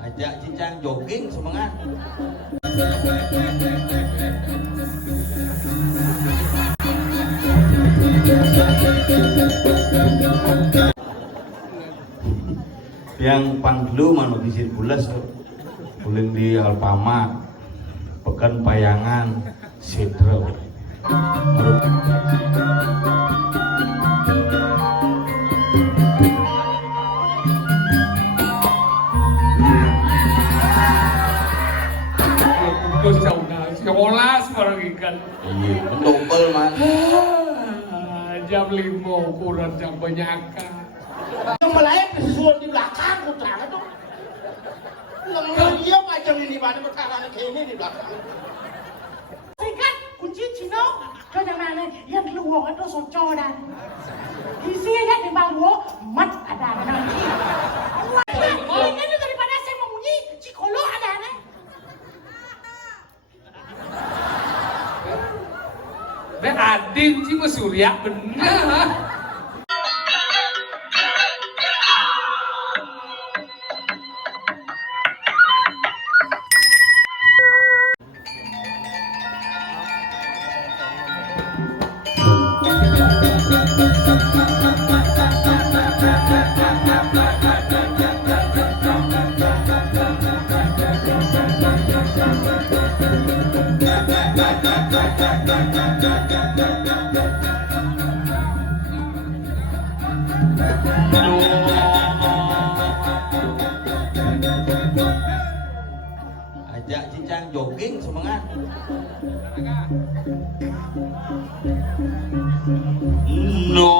Ajak cincang jogging semangat. Yang pangdlu manu di bulas uling di Alfamart, Pekan Payangan, Sidro. Sekolah sekarang ikan. Iya, mendobel man. Jam 5 kurang jam banyaka. Yang melayang disuruh di belakang utara tuh. Lemah dia macam ini mana perkara ini di belakang. Sikat kunci Cina ke mana yang luang itu soco dah. Isinya di bawah mat ada nanti. Ini daripada saya memuji Cikolo ada nih. Be Adin sih Mas Surya bener. Ajak cincang jogging semangat. No.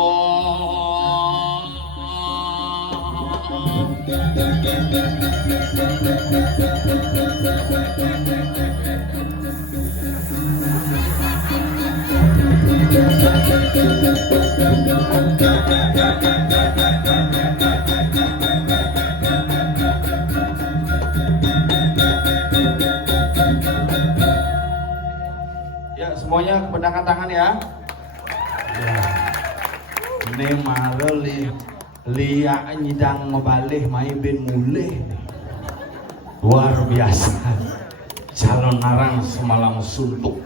Ya, semuanya kependangan tangan ya. Ya. Ini marel liak nyidang ngebalih mai bin mulih. Luar biasa. Calon narang semalam suntuk.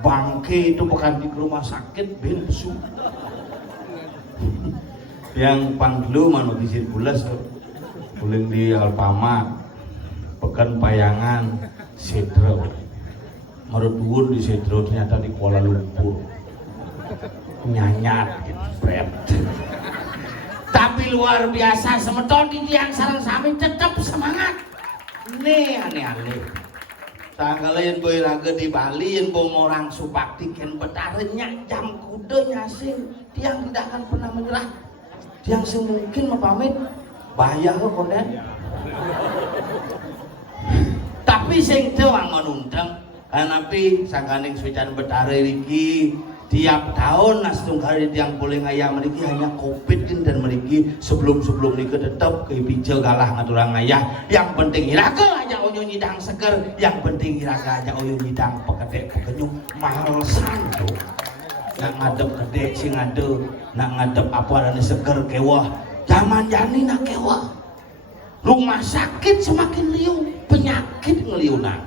Bangke itu bukan di rumah sakit bin pesu. Yang pangdlu manu di bulas uling di Alfamart, Pekan Payangan, Sidro. Mereduun di Sidro ternyata di Kuala Lumpur. Nyanyat gitu, bret. Tapi luar biasa semeton di tiang sarang sami tetap semangat. Nih aneh-aneh. Tanggalin boy raga di Bali, yang bawa orang supakti ken betarenya jam kuda nyasing. Tiang tidak akan pernah menyerah. Tiang semungkin mau pamit bahaya kok konden. Tapi sing teu wangun undang. Kanapi sangkaning suican betare riki tiap tahun nastung kali yang boleh ngayah meriki hanya covid dan meriki sebelum nikah tetap ke pijo galah ngaturang ngayah. Yang penting iraga aja onyo nyidang seger, yang penting iraga aja onyo nyidang pekedek pekenyung malesan tuh. Nak ngadep gede sing ngade, nak ngadep apa dan seger kewah. Zaman jani nak kewah. Rumah sakit semakin liu, penyakit ngeliunan.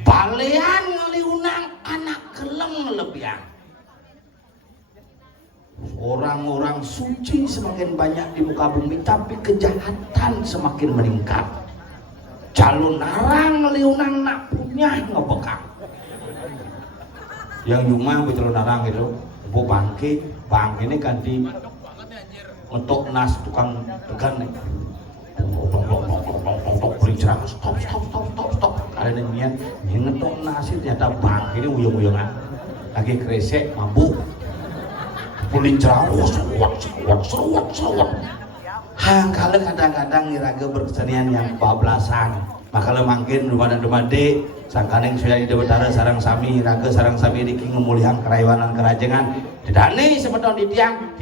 Balean ngeliunang anak gelem ngelebihan. Orang-orang suci semakin banyak di muka bumi, tapi kejahatan semakin meningkat. Calon narang ngeliunang nak punya ngebekak. Yang rumah calon narang itu, bu bangke ini kan di untuk nas tukang tegan nih. Bercerang stop. Kalian yang ngetok nasi ternyata bang ini uyung-uyungan lagi kresek mabuk pulin cerah seruat hang kalian kadang-kadang ngiraga berkesenian yang bablasan maka lemangkin rumah dek sangkaneng sudah di Dewatara sarang sami raga sarang sami diki ngemulihan keraywanan kerajengan didani semeton di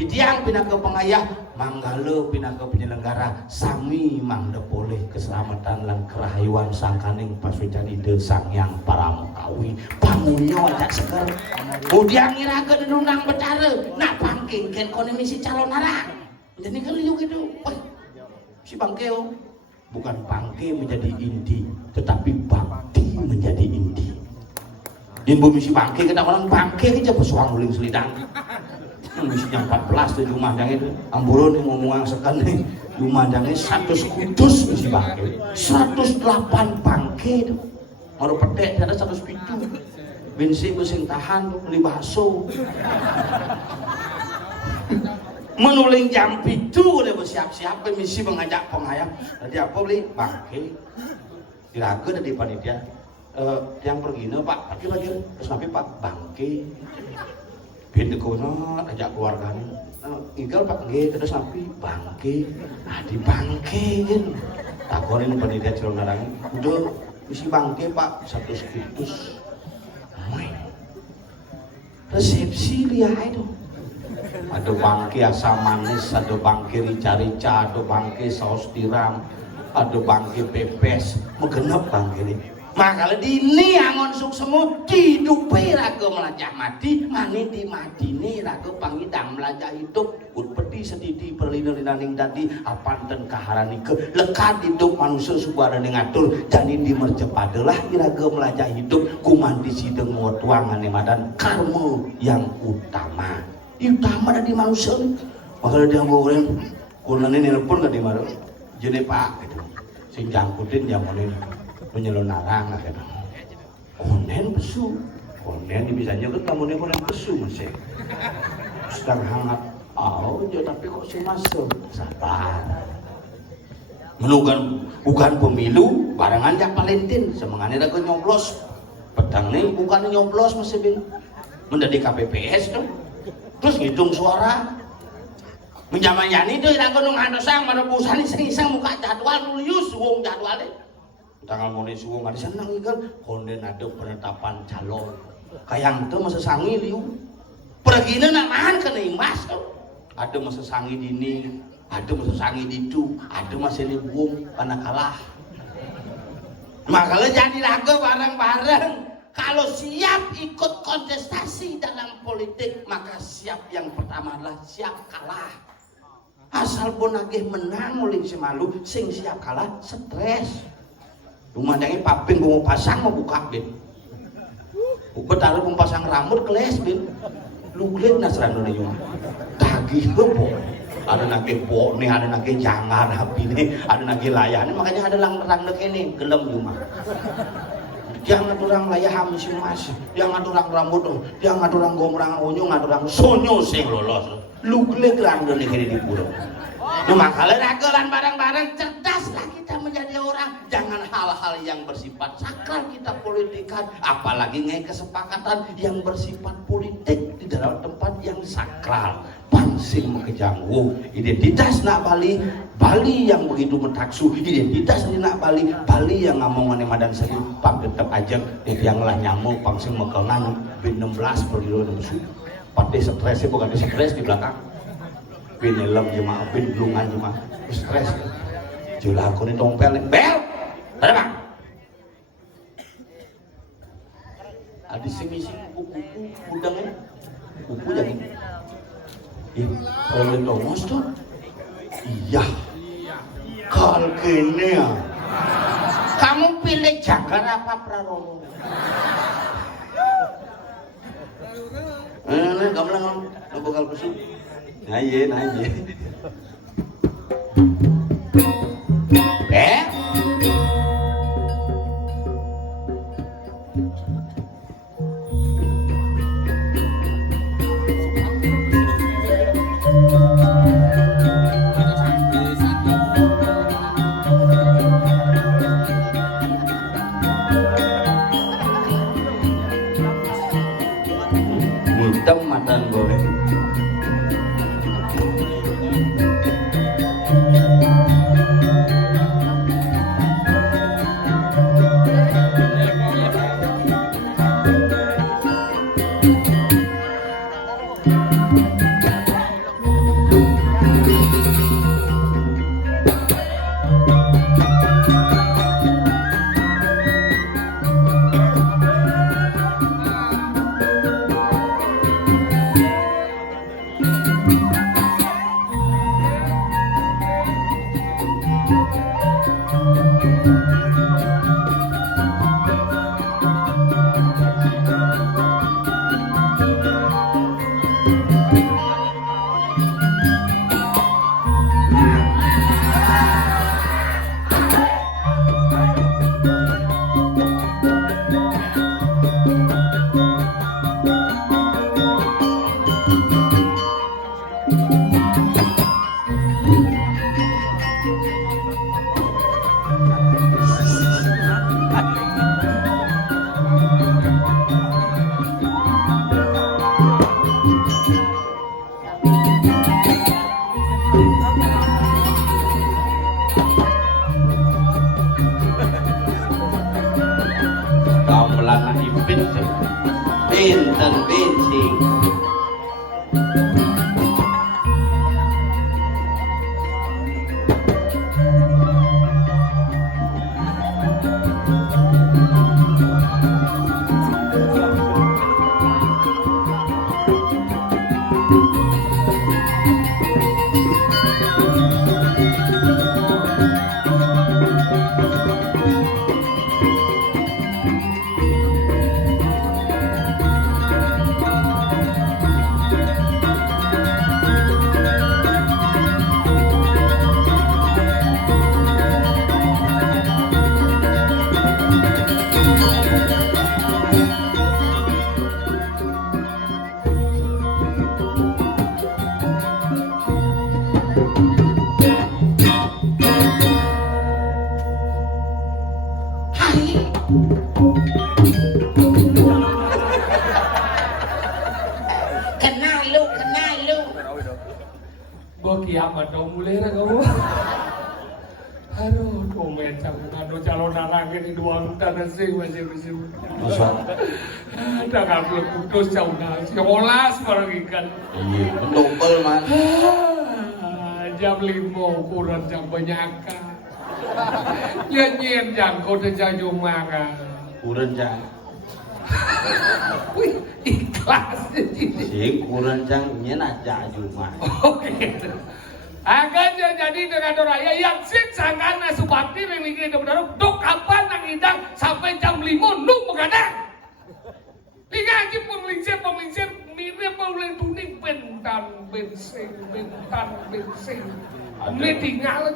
tiang pindah ke pengayah manggala pinaga penyelenggara sami mangda boleh keselamatan lan kerahayuan sangkaning pasucan ide sang yang Paramukawi pangunyo ajak seger udiang ngirakeun nundang betara nak pangking ken kone misi calon arah jadi kan liu gitu. Wah, si bangkeo bukan bangke menjadi inti tetapi bakti menjadi inti. Din bumi si bangke kita orang bangke aja pesuang uling selidang misinya 14 tuh Jumandang itu amburon ngomong sekan nih Jumandangnya 100 kudus misi bangke 108 bangke itu maru pedek ada 100 pintu bensin mesin tahan beli bakso menuling jam itu udah bersiap-siap misi mengajak penghayam tadi apa beli bangke diraga dari panitia yang pergi pak lagi terus nabi pak bangke pintu kono ajak keluarganya inggal pak nggih terus sampai bangke di bangke kan takonin panitia Cilon Narang udah isi bangke pak 100 kudus resepsi lihat itu ada bangke asam manis ada bangke rica-rica ada bangke saus tiram ada bangke pepes megenap bangke ini makanya dini angon suk semua dihidupi raga melajah mati mani di madini raga pangidang melajah hidup peti sedidi perlindungan tadi apanten kaharani ke lekat hidup manusia suara ngatur jadi di mercepadalah raga melajah hidup kuman di sideng mutuangan dan karma yang utama dari manusia makanya dia ngomong kunan ini nelpon ke di mana jadi pak gitu sing jangkutin jamunin penyelon narang gitu. Konen pesu, konen bisanya ke tamunya konen pesu masih. Sedang hangat, tapi kok sih masuk. Sabar. Menugan bukan pemilu, barangan jak Valentin, semangatnya aku nyoblos. Pedang nih bukan nyoblos masih bin. Menjadi KPPS tuh. Terus ngitung suara. Menjamayani tuh yang gunung handosang, mana busan iseng-iseng muka jadwal nulius, wong jadwalnya. Tanggal mau disuwung ada senang kan konden ada penetapan calon kayang itu masa sangi liu pergi nak mahan kena imas tuh ada masa sangi dini ada masa sangi ditu ada masa libung karena kalah makanya jadi laga bareng-bareng kalau siap ikut kontestasi dalam politik maka siap yang pertama adalah siap kalah asal pun lagi menang oleh si malu sing siap kalah stres Rumandangnya paping mau pasang mau buka bin. Betara mau pasang rambut keles bin. Lu kulit nasran nih cuma. Tagih bo. Ada nage bo nih, ada nage jangan api nih, ada nage layah nih. Makanya ada lang dek ini gelem cuma. Jangan orang layah hamis mas. Jangan orang rambut dong. Jangan orang gomrang unyu, jangan orang sonyo sing lolos. Lu kulit lang nih kiri di pura. Cuma kalau ragelan bareng-bareng cerdaslah kita menjadi orang jangan hal-hal yang bersifat sakral kita politikan apalagi kesepakatan yang bersifat politik di dalam tempat yang sakral pansing mekejanggu identitas nak Bali yang begitu mentaksu identitas nak Bali yang ngamongan madan serius pak tetap aja yang lah nyamuk pansing mekengan bin 16 perlu musuh pati stresnya bukan stres di belakang bin helm cuma bin blungan cuma stres jula aku nih tompel bel ada bang ada semisi kuku udangnya kuku jadi kalau tongos tuh iya kal kene ya kamu pilih Jagar apa Prarono kamu lah bakal kusuk nah iya hitam matan boleh Pinten bincing Gua kiamat dong mulai lah kamu. Aduh, komen aduh calon anak ini dua tanah sih masih. masa Ada kan belum putus jauh dah. Sekolah sekarang ikan. iya double man Jam 5 kurang jam banyakan. Nyanyian jam kau terjadi makan. kurang jang Wih, ikhlas. si kurang jangnya aja cuma Oke. Akan jadi dengan raya yang sing sangkana subakti memiliki benar dok kapan nang idang sampai jam 5 nung mengadang. Liga aja pemelingsir mirip mulai tuning bentan bensin. Ini tinggal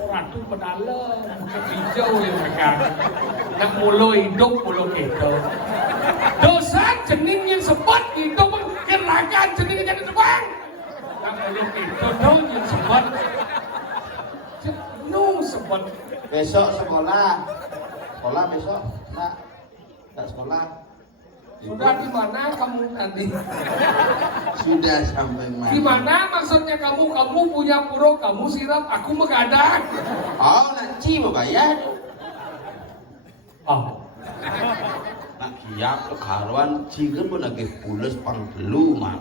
orang tu pedalam hijau yang mereka nak mulu hidup mulu gitu. Dosa jening yang sebut hidup gerakan jening jadi sebang. Nak mulu gitu dong yang sebut. No sebut. besok sekolah besok nak sekolah Sudah di mana kamu nanti? sudah sampai mana Di mana maksudnya kamu punya puro, kamu siram, aku mengadang. oh nanti mau bayar Oh. nak kiap karuan cigen pun lagi pules pangtelu mah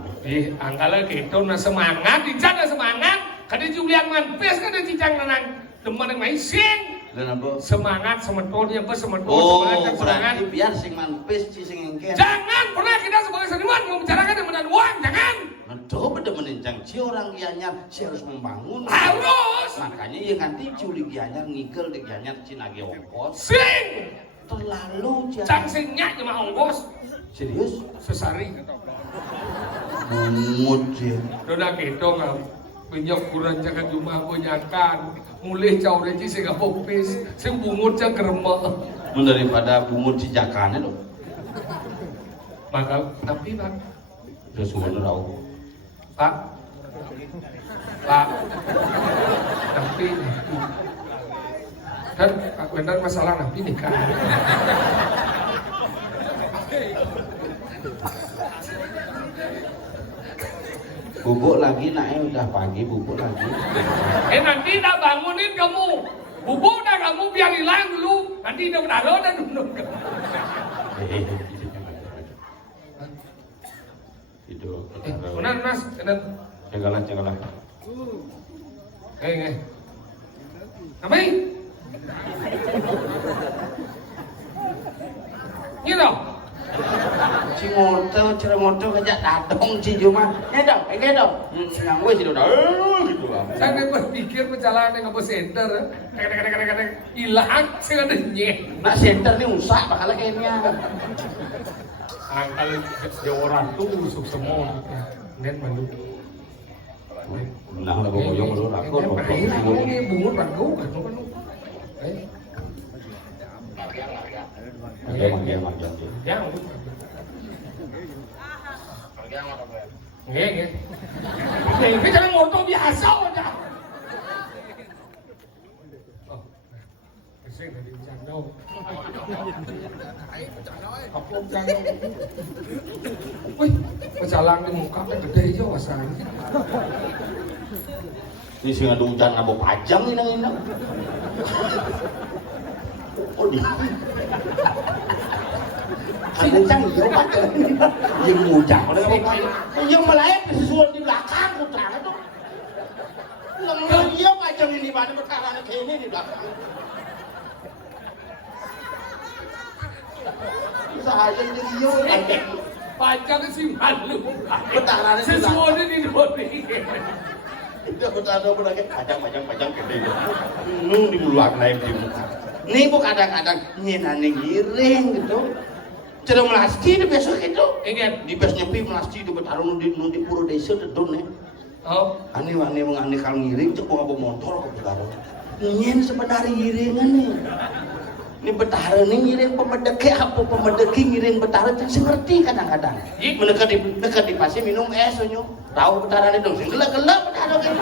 Angkala gitu, nah semangat, dicana semangat. Kada Julian manpes, kada cicang nanang teman yang main sing. dan apa Semangat, semeton, apa semeton, oh semangat, semangat. berarti biar sing manpes ci sing engke Jangan pernah kita sebagai seniman membicarakan yang benar uang, jangan. Aduh, pada menincang si orang Gianyar, si harus membangun. Harus. Makanya yang nanti culi Gianyar ngigel di Gianyar Cinage ongkos. Sing. Terlalu Cang singnya cuma ongkos. Serius? Sesari. Mungut sih. Udah gitu nggak. Penyok kurang jaga jumlah banyakan. Mulai jauh lagi saya nggak popis. Saya bungut jaga remah. Daripada bungut si jakannya loh. Maka tapi Pak. Sesuatu tahu. Pak. Tapi kan benar masalah napi nikah. Bubuk lagi naik udah pagi bubuk lagi. Nanti dah bangunin kamu. Bubuk dah kamu biar hilang dulu. Nanti dah berdarah dan nunduk. Itu. Mana Mas? Cenggalan. Apa ini? Ini dong. Cing ceremoto kejak datang si Juma. Ya dong, kayak dong. Yang gue sih udah gitu lah. Saya berpikir perjalanan nggak center, kadang-kadang hilang, saya ada nyek. Nak center nih usah bakal kayaknya. Kalau dia orang tuh usuk semua, net malu. Nah, udah boyong lu rakor. Ini bungut ragu kan lu. Emang. Yang. Nggih. Ini jangan motor biasa aja. Oh. Sing tadi bercanda. Apa bercanda? Wih, pecalang di muka kan gede aja wasanya. Ini sih ada hujan nabok pajang inang. Oh di. Ada canggih pajang. Yang ngucap ada nabok pajang. Yang melayang kesusuan di belakang putra itu. Lengan dia pajang ini mana perkara kayak ini di belakang. Saya jadi yo. Pajang sih malu. Betarannya Sesuatu di Doni. Dia bertanda berlagi pajang gede. Di buluan lain di muka. Nih bu kadang-kadang nyenane ngiring gitu. Cerita melasti di besok itu. Ingat Di bes nyepi melasti di bertarung di pura desa dedon nih. Oh, Ani mengani kalau ngiring cek bawa motor ke bertarung. Nyen sebenarnya ngiringan nih. Ini betara nih ngiring pemedeki apa pemedeki ngiring betara itu saya ngerti kadang-kadang. Mendekat di pasir minum es nyo. Tahu betara nih dong. Gelap betara kan.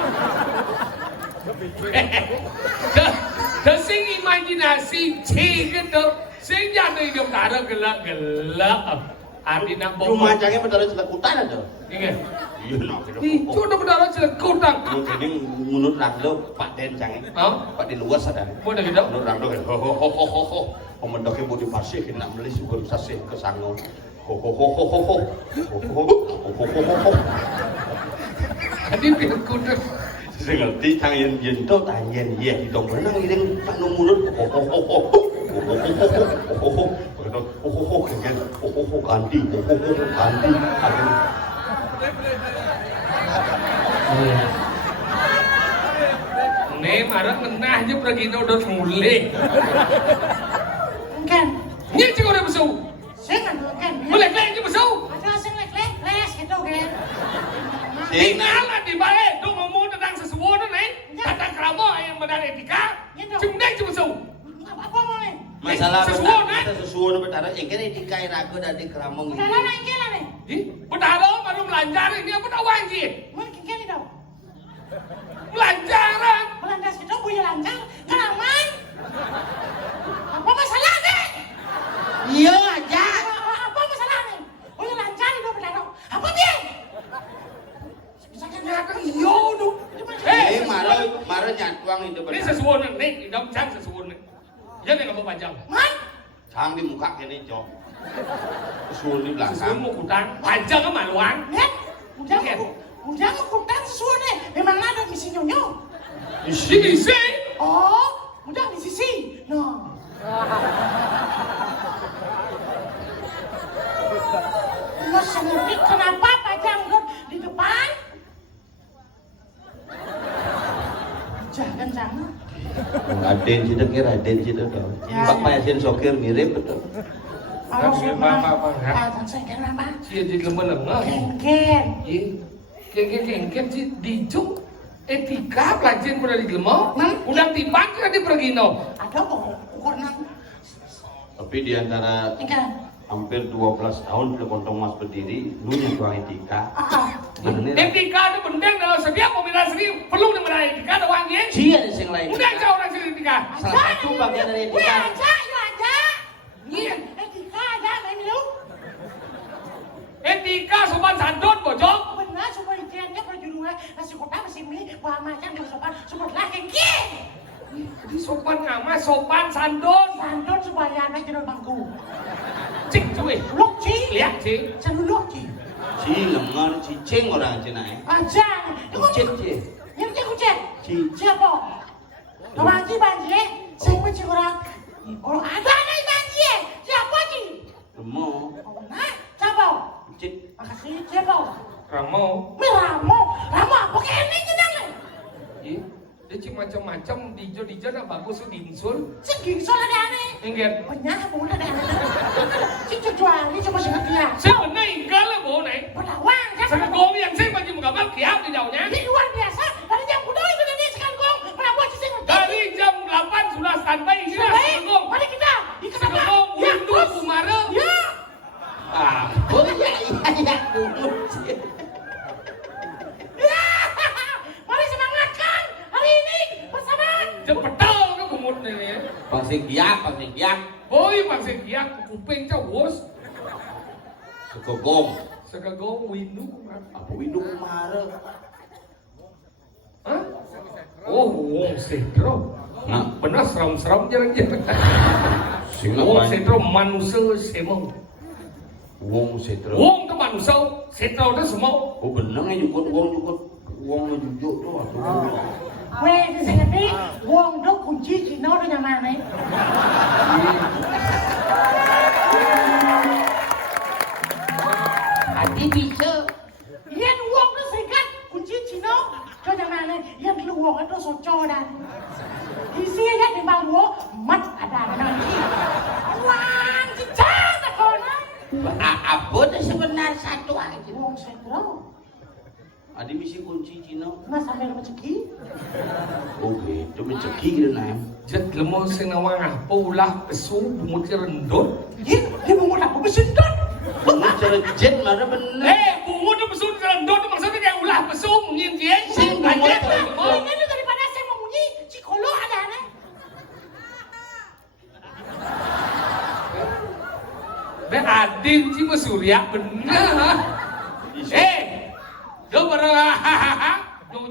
dah sing imajinasi gitu. Sing jadi hidup cara gelap. Arti nak Cuma bawa. macamnya betara celekutan aja. Ingat. Iya nak. Itu udah benar celekutan. Mungkin menurut Ranglo Pak Den canggih. Pak Den luas ada. Mau dah gitu? Menurut Ranglo ho. Pemendoknya mau dipasih nak beli sugar sasih ke sango. Ho. Tadi celekutan. Saya ngerti tang yen to tang yen di dong berenang iring Pak Nu mulut. Ganti. Nih marah menah aja pergi udah mulai. Kan, Ini juga udah besar. saya nggak tahu kan. Boleh aja besar. Ada sing les gitu kan. Tinggalan di balik, tu ngomong tentang sesuatu nih. Kata kerama yang benar etika. Cuma cuma besar. Apa mau nih? Masalah Sesuatu, sesuatu betara kan etika ragu dari keramong Udah lah naik lah nih. Bedalo baru belajar ini apa tahu aja. Mana kiki nih dong? Belajaran. Belandas itu punya lancar, keraman. Apa masalahnya? Iya aja. Apa masalahnya? Punya lancar itu benar. Apa dia? Ternyata iya tu. Marah nyatuang itu Ini benar. sesuatu nih, dong cang sesuatu nih. Jangan nggak mau panjang. Man, Cang di muka kene jok. Sesuatu di belakang. Sesuatu mau kutan, panjang ke maluan. lihat. Udah mengkutan sesuatu nih. Memang ada misi nyonyo. Ini sih. Oh, udah di sisi. No. Mas ngerti kenapa Pak Janggut di depan? Jangan. Raden cita dong. Pak Yasin Sokir mirip betul. Kalau Apa? saya kenapa? Sia jadi lemah-lemah. Ken. Kengken sih dijung etika pelajaran pada di lemah. Udah tipan kan di pergi no. Ada kok ukuran. Tapi di antara Ikan. hampir 12 tahun Kepontong Mas berdiri, lu nyatuang etika. Etika itu penting dalam setiap pembinaan seni perlu dengan etika ada wangi. Cia di sing lain. Udah jauh orang sini etika. Salah satu bagian dari Wih, etika. aja. Iya. Etika aja, main minum. Etika sopan santun bojong. Benar, supaya ikannya perjuangan nasi kotak masih mie, bawa macan kalau sopan, sopan lagi. Di sopan ngama sopan santun. Santun supaya anak jadi bangku. Cik cuy. Lok ci, Lihat sih. celulok ci. Ci lengan, cicing orang Cina. Aja, Kucing ci. yang dia kucing. Ci. Siapa? Banji, saya kucing orang. Orang ada nih banji, siapa ci? Demo. Nah, siapa? Ramo. Ramo apa kene jenenge? Ih, dia cik macam-macam dijo na bagus su dinsul. Sing gingsol ada aneh. Enggak. Banyak pun ada aneh. Sing juali cuma sing dia. Saya benar ingkar lah bau nih. Pelawang kan. Saya gong yang saya bagi muka kiam di daunnya. Ini luar biasa. Dari jam kudu itu nanti sekarang gong. Kenapa sih dari jam 8 sudah standby ini lah segong. Mari kita. Segong windu kumara. Ya. Ah, oh iya bungut. Mari semangatkan hari ini bersama. Cepetau ke kumut nih. Pasing giak. Boy masih kiak kuping cawos. Segong windu kumara. Apa windu kumara? Hah? Oh, wong setro. Nah, Benar seram-seram jarang-jarang. sing Wong apa? setro manusia semau. Wong setro. Wong tu manusia, setro tu semau. Oh bener ya nyukut wong ngejujuk tuh aduh. Weh, di sini wong do kunci Cina udah nyaman nih. Hati bisa. Yang wong do serikat kunci Cina udah nyaman nih. Yang lu wong itu soco dan isinya di bawah mat ada nanti. Wang cicak sekolah. Apa tuh sebenarnya satu aja. Wong setro. Adi misi kunci Cina. Mas sampai mencegi. Oke, itu mencegi gitu nah. Jet lemah senawang apa ulah pesu bungut rendut. Dia mau apa besendon? Bungut cerejet mana bener. Bungut tu pesu rendut tu maksudnya kayak ulah pesu mungkin dia. Sing bungut Ini daripada saya mau bunyi psikolog ada aneh. Be adin sih Surya bener. Lu baru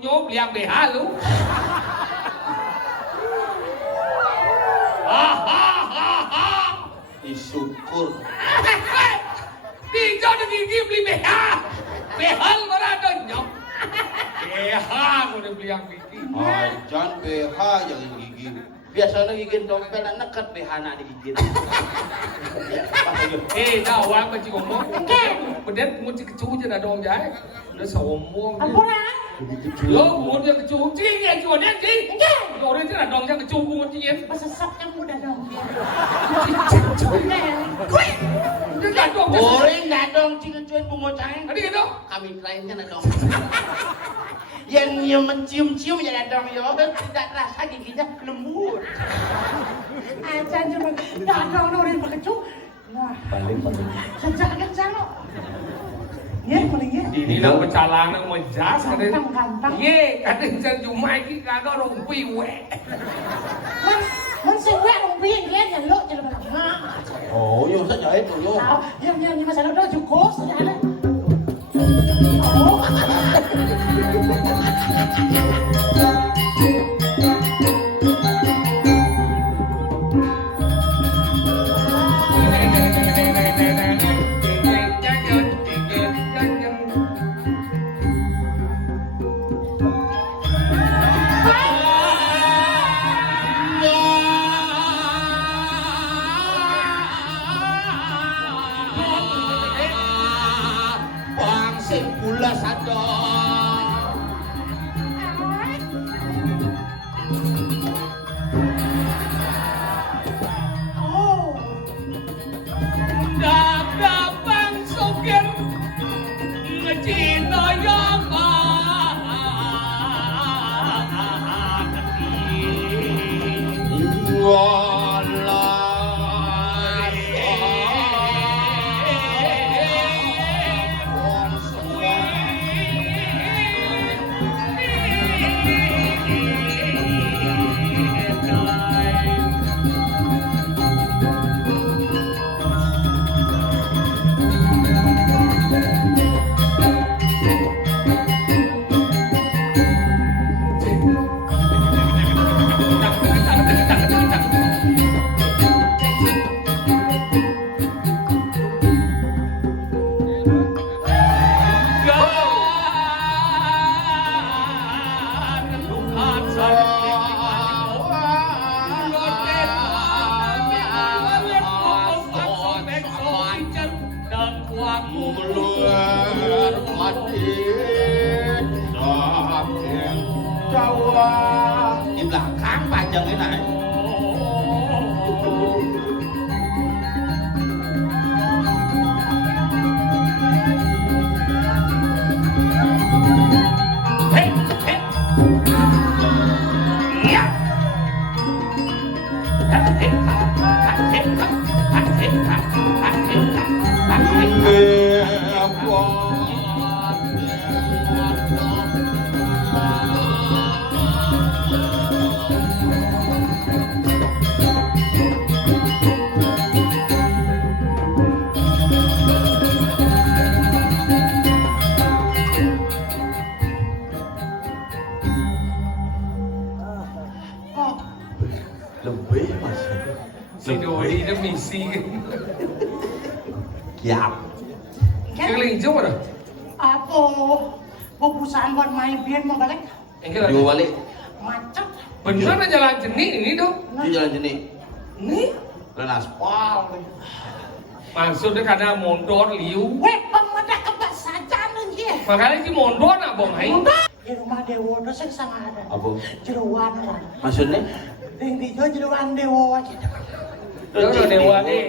nyonya bilang BH lu. Syukur. Tijo ada gigi beli BH. BH lu baru ada nyok. BH gua udah beli yang gigi. Jangan BH jangan gigi. Biasanya gigi dompet nekat BH nak digigit. Dah awak macam ngomong. Kemudian pungut si kecu je dah dong jai. Dah somong. Apa lah? Lo pungut dia kecu. Cing ya kecu dia cing. Orang tu dah dong jai kecu pungut dia. Sesaknya mudah dong. Dia dah dong. Orang dah dong cing kecuan bungut cang. Ada gitu. Kami lainnya dah dong. Yang nyium mencium-cium ya dah dong yo. Tidak rasa giginya lembut. Aja cuma dah dong orang pakecu. Wah, Paling. sejak kencang lo. Ya, paling ya. Ini nak bercalang nak menjas. Gampang. Ye, kata jangan jumai ki kagak rompi we. Man sewa rumpi dia yang lo jadi berapa? Oh, yo saja itu yo. Yang masalah udah cukup saja ada. Oh. Lebih mas. Si Dodi nó misi Kiap. cái linh chứ mà rồi Apa? Perusahaan buat main biar mau balik cái Dua là balik. macet. bener aja jalan jenis ini tuh Di jalan jenis. nih Jalan aspal. maksudnya karena mondor liu Weh, pemuda kebas saja nih. makanya si mondor nak bong hai Di rumah Dewa itu sing sang ada. Apa? Jeruan lah. Maksudnya? Ding di jo jeruan Dewa aja. đó là dewa đi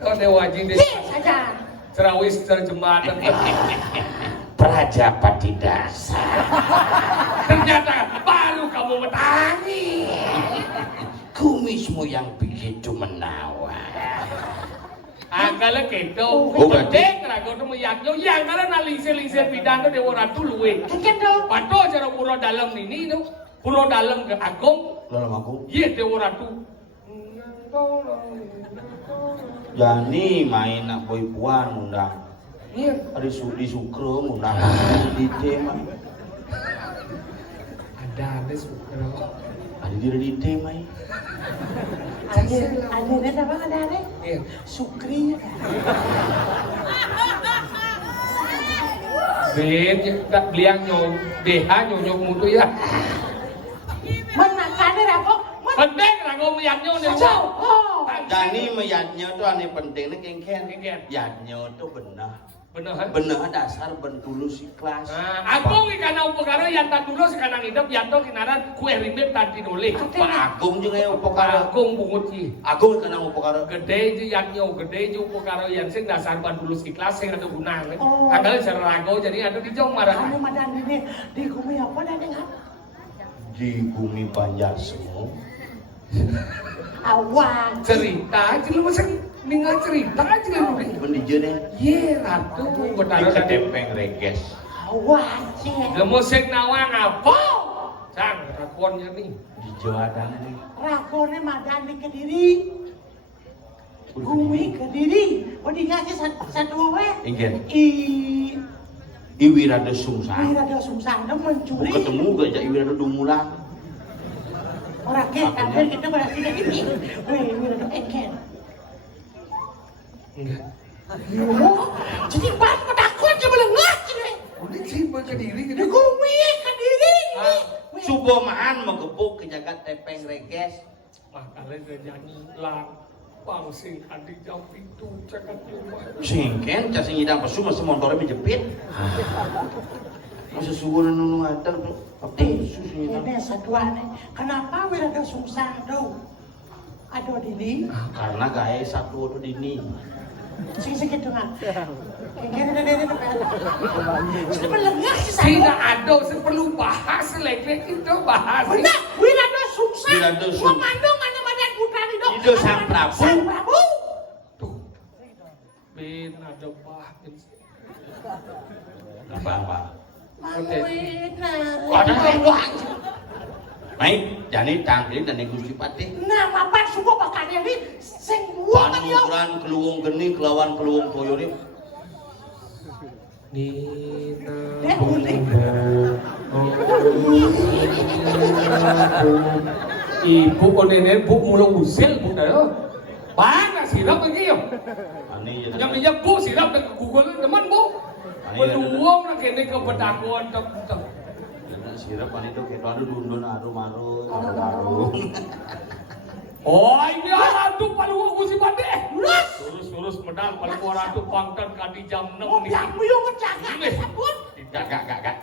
đó dewa chính đi Ye saja. cerawis terjemahan Prajapati dasar. ternyata baru kamu bertani Kumismu yang begitu menawan. agaknya gitu Oh, berarti- penting lah kau tuh meyaknya yang karena nalisir bidang tuh dewa ratu luwe Kaget dong. pato cara pura dalam ini tuh pura dalam ke agung Dalam aku. iya dewa ratu Jani main nak boy puan undang. iya Ada di Sukro undang di tema. ada suka Ada di tema. Ada apa ada ada? iya Sukri ya. Ben, tak beliang nyong, deha nyong mutu ya. Mana kader apa? Penting lah kau meyaknya nih. Saja. Oh. Jani meyatnya tuh aneh pentingnya kengken. Kengken. Yatnya tuh benar. Bener kan? Benar dasar bentulus ikhlas. Nah, aku karena upakara yang tak dulu sekarang hidup yang tuh kinaran kue rimbit tadi nolih. Pak Agung juga yang upakara. Agung bungut sih. Agung kena upakara. Gede aja yang nyaw, gede aja upakara yang sing dasar bentulus ikhlas yang ada gunanya. Oh. Agaknya serago jadi ada di jauh marah. Anu madan ini di kumi apa dan yang apa? Di bumi banjar semua. Awan. Cerita aja lu masa tinggal cerita aja lu. Mendijene. Iya, ratu Di bertaruh tadi. ketepeng reges. Awan sih. Lemusik nawang apa? Sang, rakonnya nih. Di Jawadang nih. Rakonnya madan di Kediri. Bumi Kediri. Oh dikasih satu we. Ingin. Wira Iwirada sungsang. ada sungsang mencuri. Ketemu gak jadi Iwirada dumulang. Orang kita ambil kita berarti dari ini. Wih, Wira ada engken. Enggak. Yo, jadi ban takut aja melengah sini. Udah terima ke diri Di gitu. Bumi Kediri. Subomaan mengebuk ke jagat tepeng reges. Makanya terjadi lang. Pangsing adik jam itu cakap rumah. Singken, casing hidang pesu masih motornya menjepit. Masa subuh nunung ada tuh. Apa susu hidang? Ini satuan. Kenapa Wira ada sungsang tuh? Ada di Karena gaya satu tuh dini. Sikit kan. Kira dari sudah melengah sih saya. Tidak ada perlu bahas lagi itu bahas. Benar, Wira ada sungsang. Wira ada sungsang. Komando mana putra di dok. Itu Sang Prabu. Sang Prabu. Tuh. Ben ada bah. Apa-apa. Wina. Ada apa? Baik, jadi tampil dan Gusti Pati. Nama apa suku bakal ini sing buah kan yo. Panuran keluwung geni kelawan keluwung toyo ini. Nina. Dia unik. Ibu nenek bu mulai usil bu dah. Bana sirap lagi yo. Ani Yang minyak bu sirap dengan Google teman bu. Peluang nak kene ke pedakuan tetap. Sirap ani itu kita ada dundun aduh maru. Oh ini ratu paluang ku si bade. Surus medal paluang ratu pangkat kadi jam 6 ni. Yang muyung kecaga. Sabun. Gak.